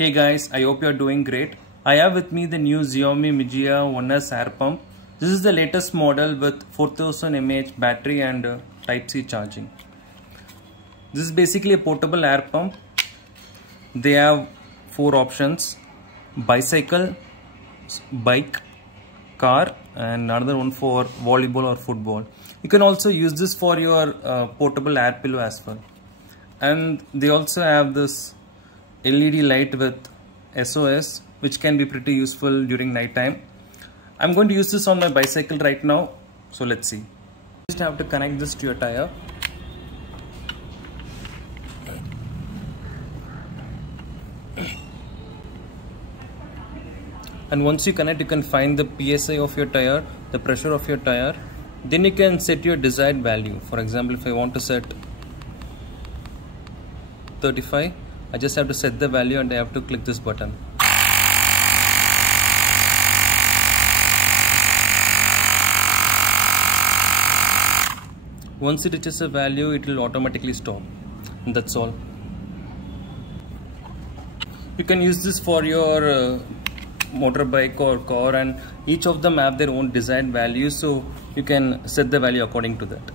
Hey guys, I hope you are doing great. I have with me the new Xiaomi Mijia 1S air pump. This is the latest model with 4000 mAh battery and Type-C charging. This is basically a portable air pump. They have 4 options: bicycle, bike, car, and another one for volleyball or football. You can also use this for your portable air pillow as well. And they also have this LED light with SOS, which can be pretty useful during night time. I'm going to use this on my bicycle right now, so let's see. Just have to connect this to your tire. And once you connect, you can find the PSI of your tire, the pressure of your tire. Then you can set your desired value. For example, if I want to set 35, I just have to set the value and I have to click this button. Once it reaches a value, it will automatically stop. And that's all. You can use this for your motorbike or car, and each of them have their own desired values, so you can set the value according to that.